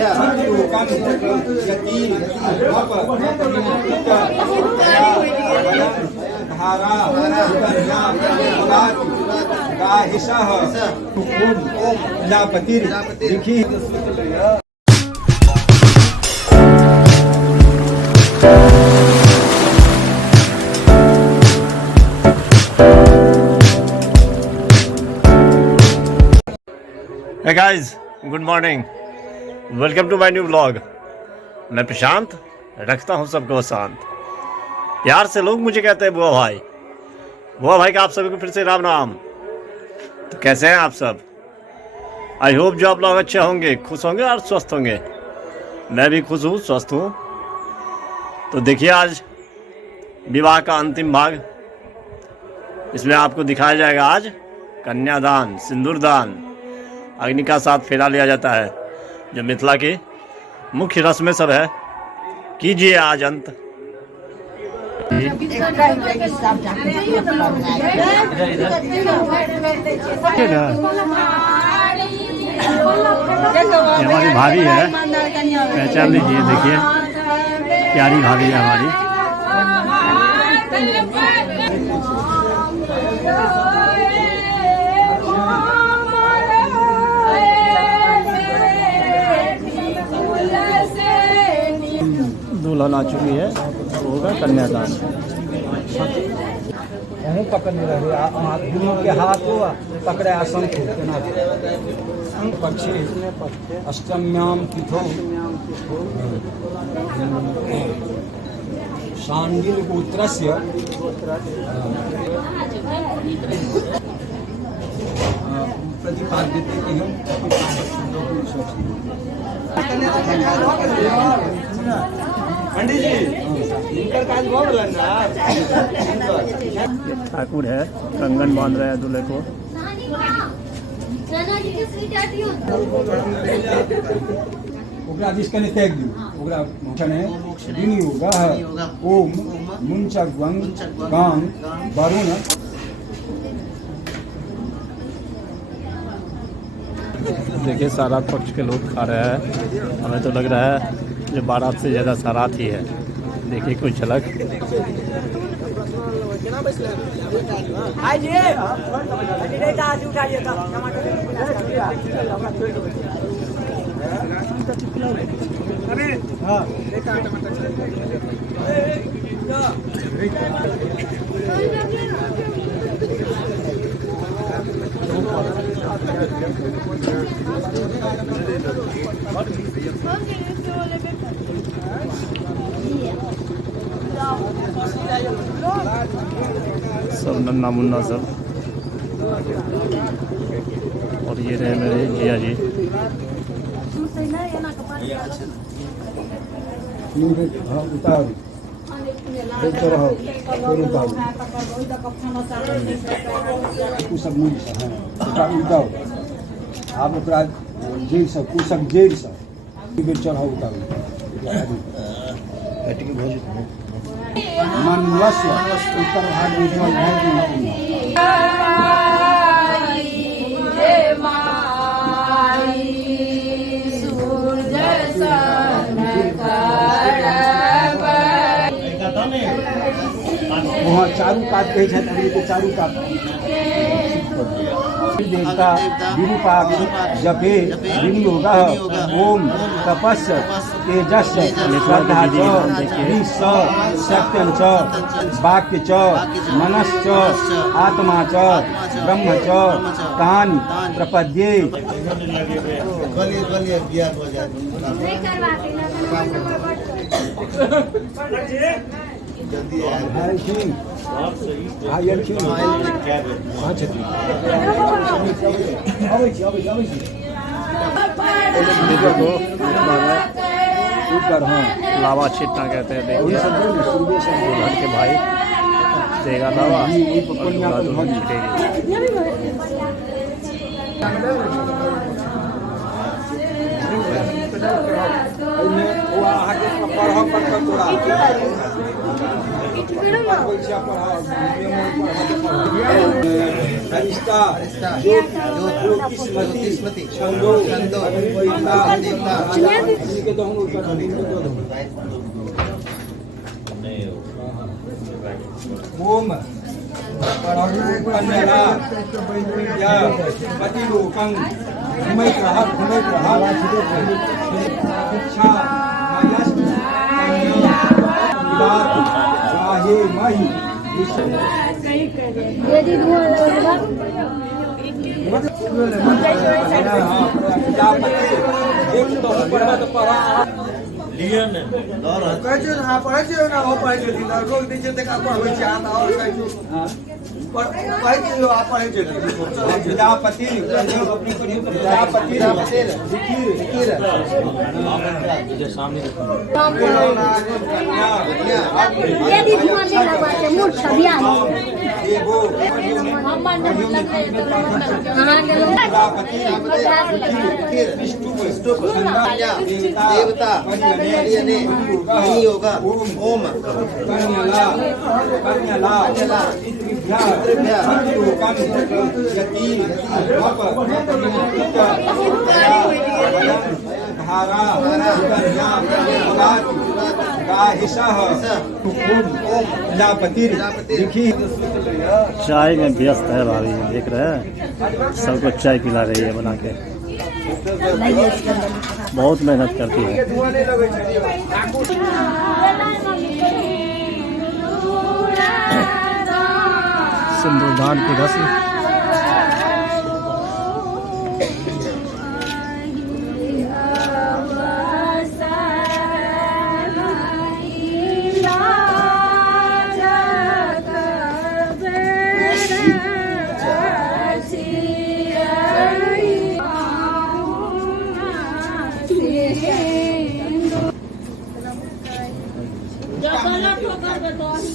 Hey guys, good morning, welcome to my new vlog. मैं प्रशांत, रखता हूँ सबको शांत। प्यार से लोग मुझे कहते हैं बुआ भाई। बुआ भाई का आप सभी को फिर से राम राम। तो कैसे हैं आप सब? आई होप जो आप लोग अच्छे होंगे, खुश होंगे और स्वस्थ होंगे। मैं भी खुश हूँ, स्वस्थ हूँ। तो देखिए आज विवाह का अंतिम भाग, इसमें आपको दिखाया जाएगा आज कन्यादान, सिंदूरदान, अग्नि का साथ फेरा लिया जाता है, जो मिथिला की मुख्य रस्में सब है। कीजिए आज अंत। हमारी भाभी है, पहचान लीजिए। देखिए प्यारी भाभी है हमारी। दुल्हन आ चुकी है, होगा कन्यादान। पकड़ने रहे दोनों के हाथों पकड़े शंख पक्षी अष्टम्याम तिथौ शांडिल गोत्रस्य प्रतिपाद्यते पंडित जी ठाकुर है, कंगन बांध रहे हैं दूल्हे को। ओकरा जिसकने त्याग दी ओकरा मुखने दिनी होगा ओम मुंचगं गांग वरुण। देखिए सारात पक्ष के लोग खा रहे हैं। हमें तो लग रहा है जो बारात से ज़्यादा सारात ही है। देखिए कुछ झलक। सब नन्ना मुन्ना सब। और ये रहे मेरे जिया जी। उतार कुशक मूल उतार आप ओकरा जेल से कुशक जेल से चढ़ाओ उतार मनवस्व उत्तर भाग उज्ज्वल वहाँ चारू कात कहे छे चारू कात देवता विरूपाक्ष जपे विनियोगा ओम तपस्य तेजस श्रद्धा च सत्यं च वाक्य च मनश्च आत्मा च ब्रह्म च तानि प्रपद्ये। लावा छिटना कहते हैं। देखिए घर के भाई देगा लावा और दुल्हन परीक्षा पढ़ा रिश्ता ज्योतिष्मति छंदो के तो हम ऊपर ओम कन्या या पतिलोकं घुमैत रहा शिक्षा माहे माही यदि धुआं लगेगा कहै हाँ पढ़ै छै ना हो पढ़ै छै रोक दै छै देखा पढ़बै छै हाथ और कहै छै कहै छै आ पढ़ै छै प्रजापति प्रजापति यदि धुआं नहीं लगवाते मूर्ख छबिया देवता योगा ओम चाय में व्यस्त है भाभी, देख रहे हैं सबको चाय पिला रही है बना के। बहुत मेहनत करती है। सिंदूरदान की रस्म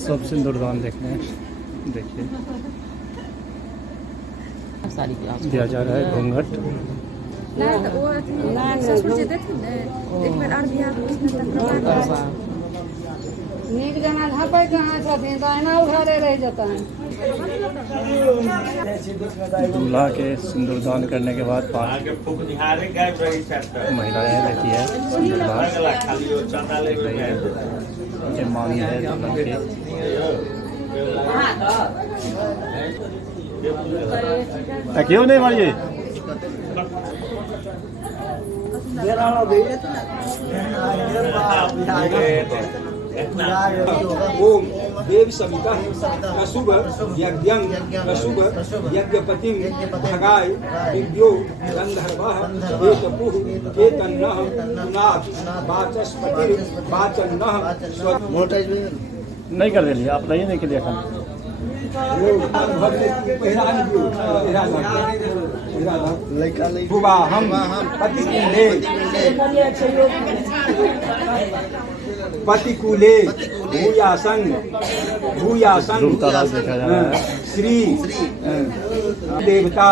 सब सिंदूरदान देखने देखिए दिया जा रहा है घूंघट। नीक जना धपै कहाँ छथिन तऽ एना उघारे रह जेतन। दूल्हा के सिंदूरदान करने के बाद महिलाएं रहती है सिंदूरदान ये मांगी है दुल्हन की। क्यों नहीं मारिए ओम देव सविता अशुभ यज्ञं अशुभ यज्ञपतिं भगाय दिव्यो गंधर्वः हेतपुः केतन्नः नाथ वाचस्पति वाचन्नः नहीं कर दिया आप नहीं नहीं के लिए खाना हम पतिकूले भूयासन श्री देवता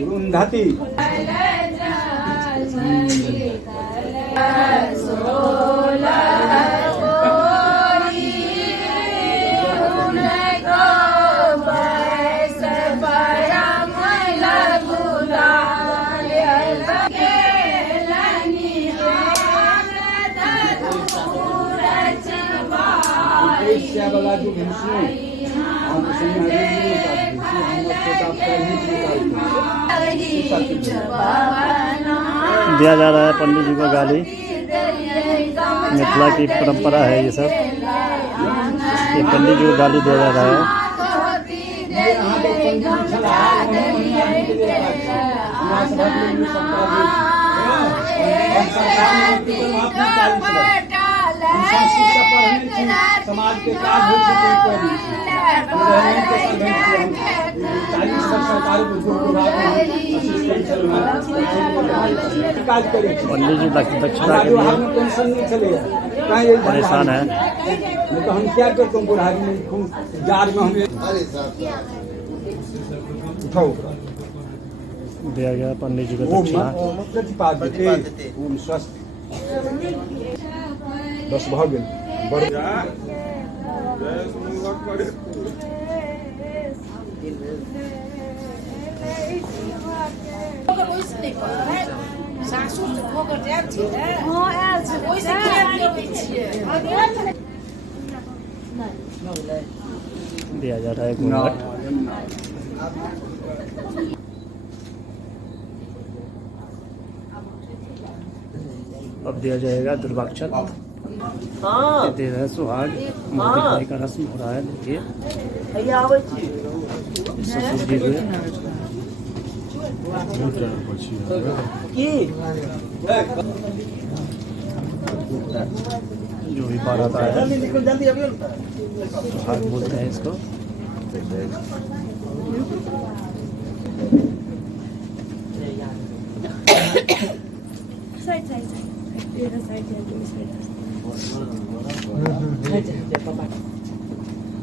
रुंधति वाला जो विष्णु दिया जा रहा है पंडित जी को गाली। मिथिला की परंपरा है ये सब। ये पंडित जी को गाली दिया जा रहा है। समाज के काज पंडित जी दक्षिणा के लिए परेशान है। तो हम क्या करते हैं बुढ़ारी में जार में हमें उठाओ दिया गया पंडित जी को दक्षिणा। ओम स्वस्थ बस भाग गए दिया जा रहा है घूंघट। अब दिया जाएगा दुर्वाक्षत। दे रहा है सुहाग। मोदी खाने का रस्म हो रहा है। देखिए ससुर जी हुए। जो भी बारात आया है सुहाग बोलते हैं इसको।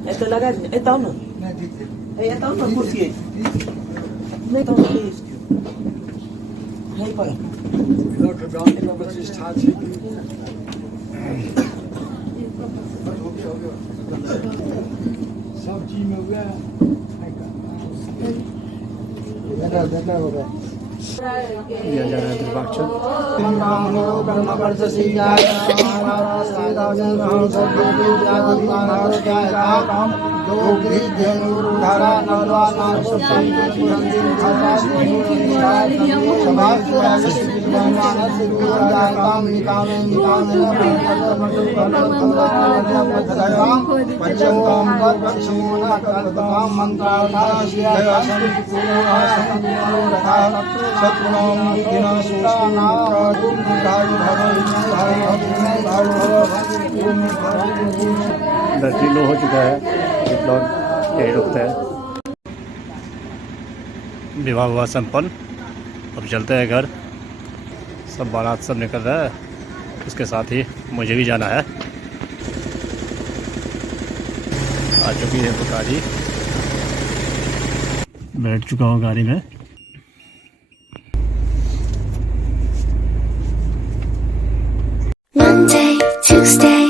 Ito lagay, ito na. Ay, ito na kursi. Ito na kursi. Hay pa. सब चीज में हुआ बेटा हो गया दिया जा रहा है दुर्वाक्षत। दर्जी लो हो चुका है। ब्लॉग यही रुकता है। विवाह हुआ संपन्न। अब चलते हैं घर। सब बारात सब निकल रहा है। उसके साथ ही मुझे भी जाना है। आ चुकी है पुकारी। बैठ चुका हूँ गाड़ी में। Monday, Tuesday,